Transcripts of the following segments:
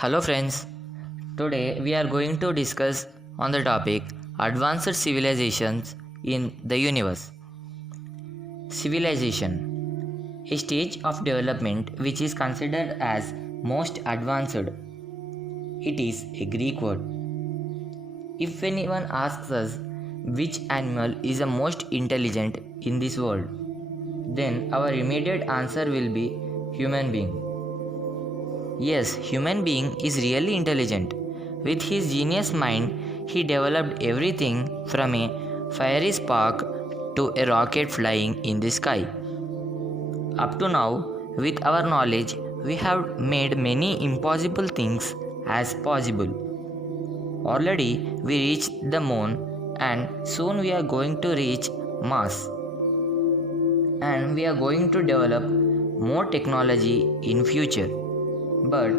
Hello friends, today we are going to discuss on the topic advanced civilizations in the universe. Civilization, a stage of development which is considered as most advanced. It is a Greek word. If anyone asks us which animal is the most intelligent in this world, then our immediate answer will be human being. Yes, human being is really intelligent. With his genius mind, he developed everything from a fiery spark to a rocket flying in the sky. Up to now, with our knowledge, we have made many impossible things as possible. Already, we reached the moon and soon we are going to reach Mars. And we are going to develop more technology in future. But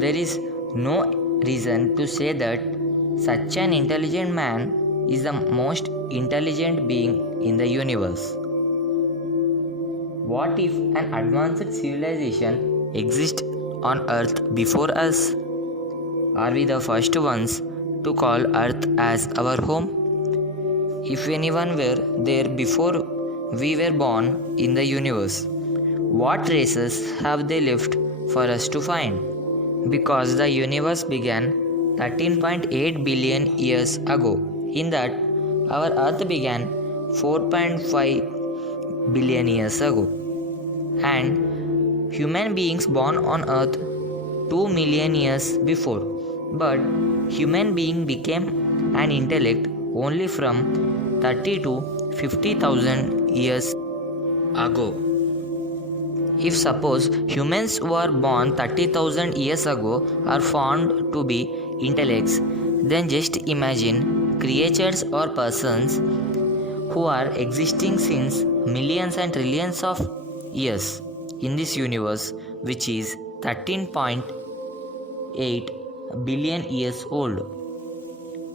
there is no reason to say that such an intelligent man is the most intelligent being in the universe. What if an advanced civilization exists on Earth before us? Are we the first ones to call Earth as our home? If anyone were there before we were born in the universe, what races have they left for us to find? Because the universe began 13.8 billion years ago. In that, our Earth began 4.5 billion years ago. And human beings born on Earth 2 million years before. But human being became an intellect only from 30 to 50,000 years ago. If suppose humans who are born 30,000 years ago are found to be intellects, then just imagine creatures or persons who are existing since millions and trillions of years in this universe, which is 13.8 billion years old.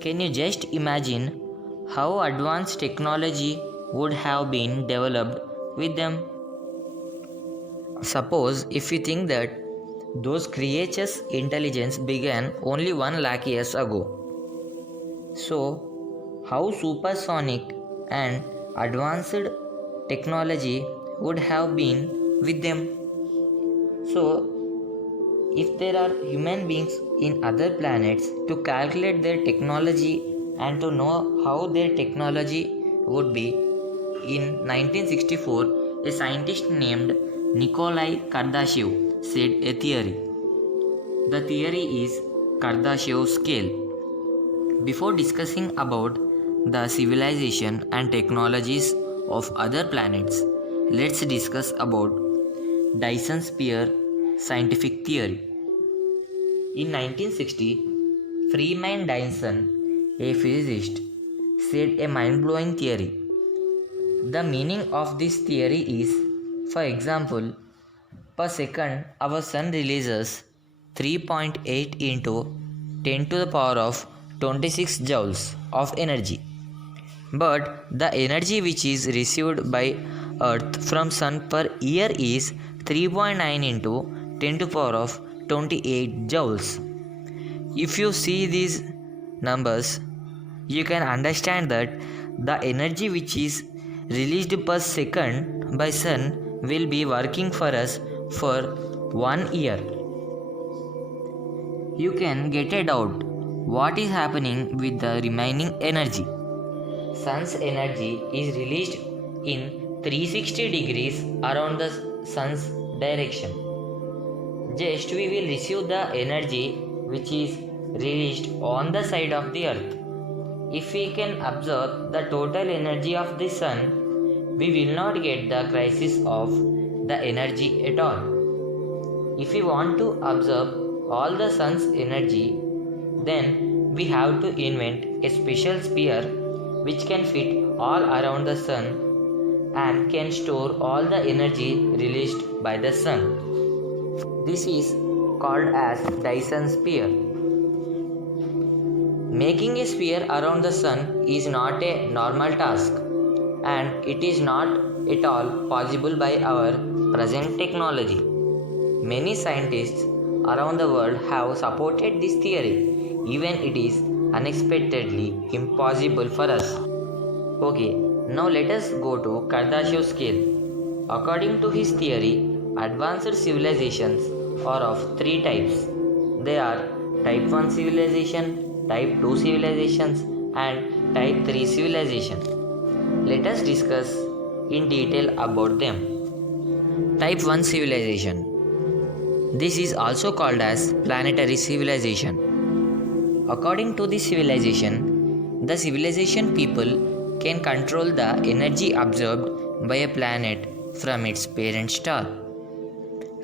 Can you just imagine how advanced technology would have been developed with them? Suppose if we think that those creatures' intelligence began only 1 lakh years ago. So, how supersonic and advanced technology would have been with them? So, if there are human beings in other planets, to calculate their technology and to know how their technology would be, in 1964, a scientist named Nikolai Kardashev said a theory. The theory is Kardashev scale. Before discussing about the civilization and technologies of other planets, let's discuss about Dyson sphere scientific theory. In 1960, Freeman Dyson, a physicist, said a mind-blowing theory. The meaning of this theory is, for example, per second our sun releases 3.8 into 10 to the power of 26 joules of energy. But the energy which is received by Earth from sun per year is 3.9 into 10 to the power of 28 joules. If you see these numbers, you can understand that the energy which is released per second by sun will be working for us for 1 year. You can get a doubt what is happening with the remaining energy. Sun's energy is released in 360 degrees around the sun's direction. Just we will receive the energy which is released on the side of the earth. If we can observe the total energy of the sun, we will not get the crisis of the energy at all. If we want to observe all the sun's energy, then we have to invent a special sphere which can fit all around the sun and can store all the energy released by the sun. This is called as Dyson sphere. Making a sphere around the sun is not a normal task, and it is not at all possible by our present technology. Many scientists around the world have supported this theory, even it is unexpectedly impossible for us. Okay, now let us go to Kardashev scale. According to his theory, advanced civilizations are of three types. They are Type 1 civilization, Type 2 civilizations, and Type 3 civilization. Let us discuss in detail about them. Type 1 civilization. This is also called as planetary civilization. According to this civilization, the civilization people can control the energy absorbed by a planet from its parent star,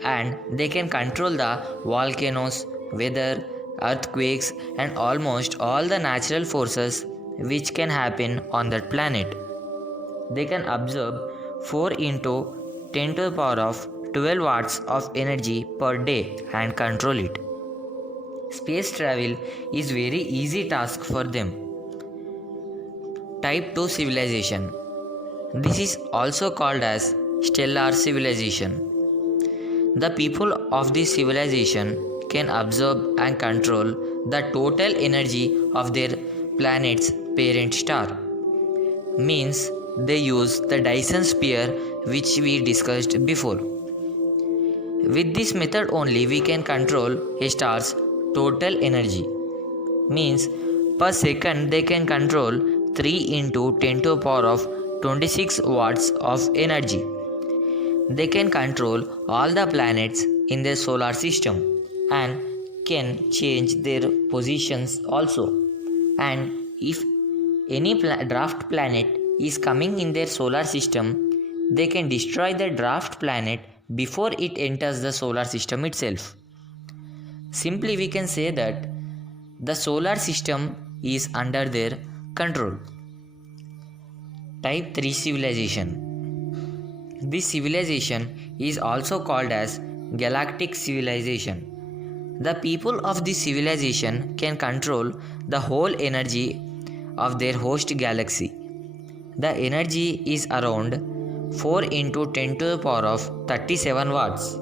and they can control the volcanoes, weather, earthquakes, and almost all the natural forces which can happen on that planet. They can absorb 4 into 10 to the power of 12 watts of energy per day and control it. Space travel is very easy task for them. Type 2 civilization. This is also called as stellar civilization. The people of this civilization can absorb and control the total energy of their planet's parent star. Means they use the Dyson sphere which we discussed before. With this method only we can control a star's total energy. Means per second they can control 3 into 10 to the power of 26 watts of energy. They can control all the planets in their solar system and can change their positions also. And if any draft planet is coming in their solar system, they can destroy the draft planet before it enters the solar system itself. Simply we can say that the solar system is under their control. Type 3 civilization. This civilization is also called as galactic civilization. The people of this civilization can control the whole energy of their host galaxy. The energy is around 4 into 10 to the power of 37 watts.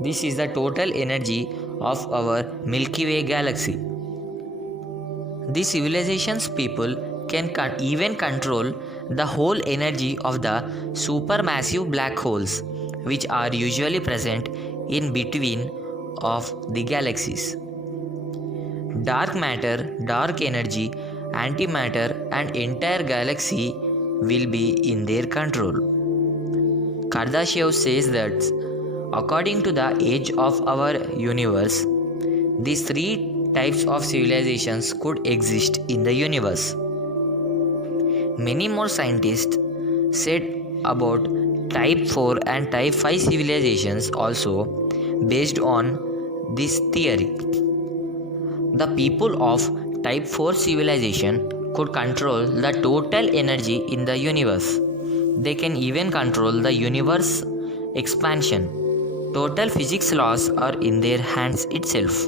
This is the total energy of our Milky Way galaxy. These civilizations people can even control the whole energy of the supermassive black holes which are usually present in between of the galaxies. Dark matter, dark energy, antimatter and entire galaxy will be in their control. Kardashev says that according to the age of our universe, these three types of civilizations could exist in the universe. Many more scientists said about type 4 and type 5 civilizations also based on this theory. The people of type 4 civilization could control the total energy in the universe. They can even control the universe expansion. Total physics laws are in their hands itself.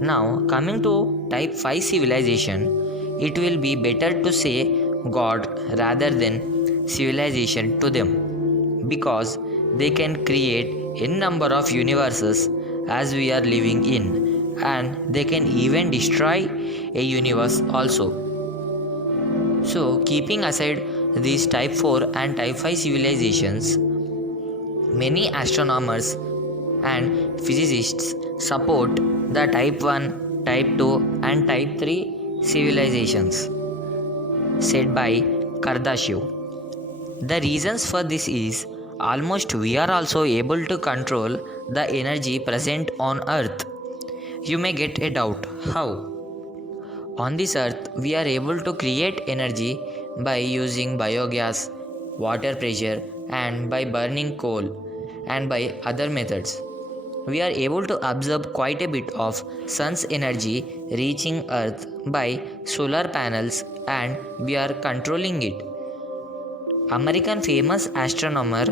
Now coming to type 5 civilization, it will be better to say God rather than civilization to them, because they can create n number of universes as we are living in, and they can even destroy a universe also. So keeping aside these type 4 and type 5 civilizations, many astronomers and physicists support the type 1, type 2 and type 3 civilizations said by Kardashev. The reasons for this is almost we are also able to control the energy present on earth. You may get a doubt, how? On this earth we are able to create energy by using biogas, water pressure and by burning coal and by other methods. We are able to absorb quite a bit of sun's energy reaching earth by solar panels, and we are controlling it. American famous astronomer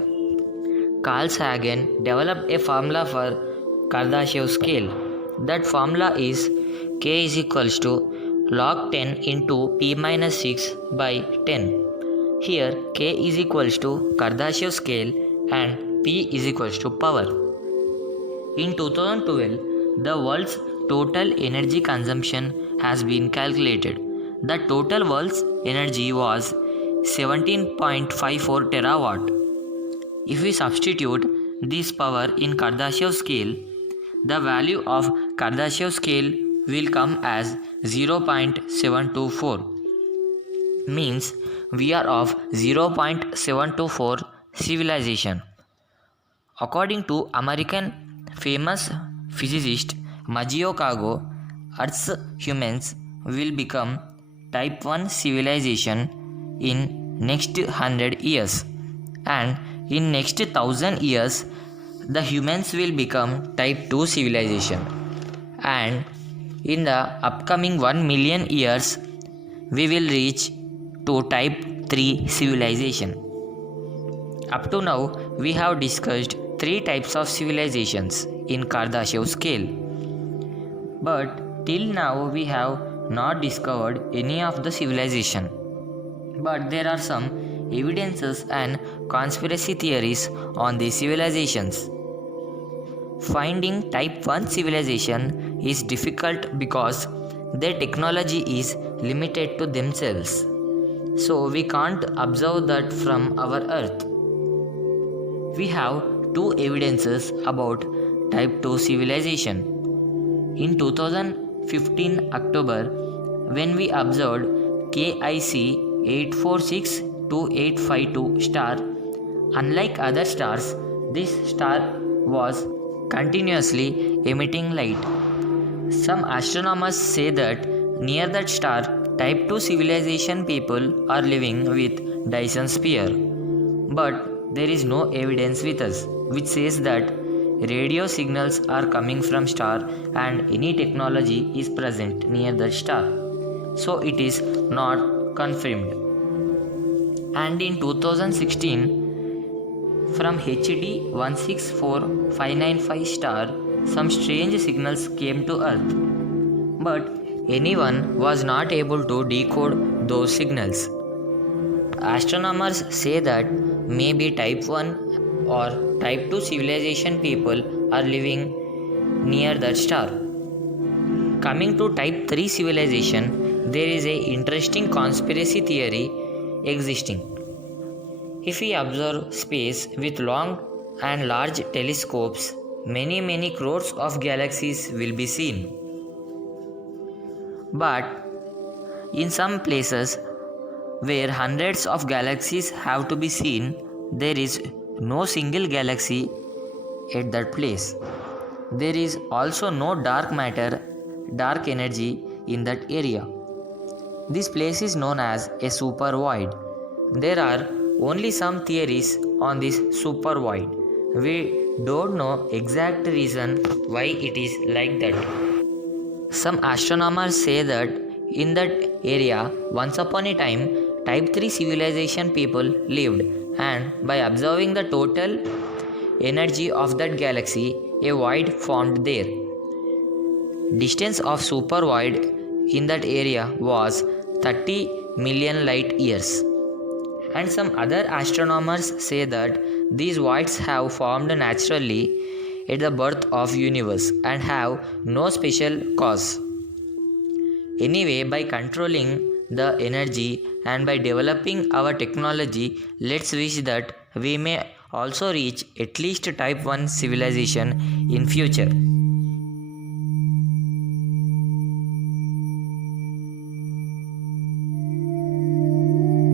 Carl Sagan developed a formula for Kardashev scale. That formula is K is equals to log 10 into P minus 6 by 10. Here K is equals to Kardashev scale and P is equals to power. In 2012, the world's total energy consumption has been calculated. The total world's energy was 17.54 terawatt. If we substitute this power in Kardashev scale, the value of Kardashev scale will come as 0.724. Means we are of 0.724 civilization. According to American famous physicist Majio Kago, Earth's humans will become type 1 civilization in next 100 years, and in next 1000 years the humans will become type 2 civilization, and in the upcoming 1 million years we will reach to type 3 civilization. Up to now we have discussed 3 types of civilizations in Kardashev scale, but till now we have not discovered any of the civilization. But there are some evidences and conspiracy theories on these civilizations. Finding type 1 civilization is difficult because their technology is limited to themselves, so we can't observe that from our Earth. We have 2 evidences about type 2 civilization. In 2015 October, when we observed KIC 8462852 star, unlike other stars, this star was continuously emitting light. Some astronomers say that near that star, type 2 civilization people are living with Dyson sphere. But there is no evidence with us which says that radio signals are coming from star and any technology is present near that star. So it is not confirmed. And in 2016, from HD 164595 star, some strange signals came to Earth, but anyone was not able to decode those signals. Astronomers say that maybe type 1 or type 2 civilization people are living near that star. Coming to type 3 civilization, there is a interesting conspiracy theory existing. If we observe space with long and large telescopes, many crores of galaxies will be seen. But in some places where hundreds of galaxies have to be seen, there is no single galaxy at that place. There is also no dark matter, dark energy in that area. This place is known as a super void. There are only some theories on this super void. We don't know exact reason why it is like that. Some astronomers say that in that area once upon a time type 3 civilization people lived, and by observing the total energy of that galaxy, a void formed there. Distance of super void in that area was 30 million light years. And some other astronomers say that these voids have formed naturally at the birth of universe and have no special cause. Anyway, by controlling the energy and by developing our technology, let's wish that we may also reach at least type 1 civilization in future.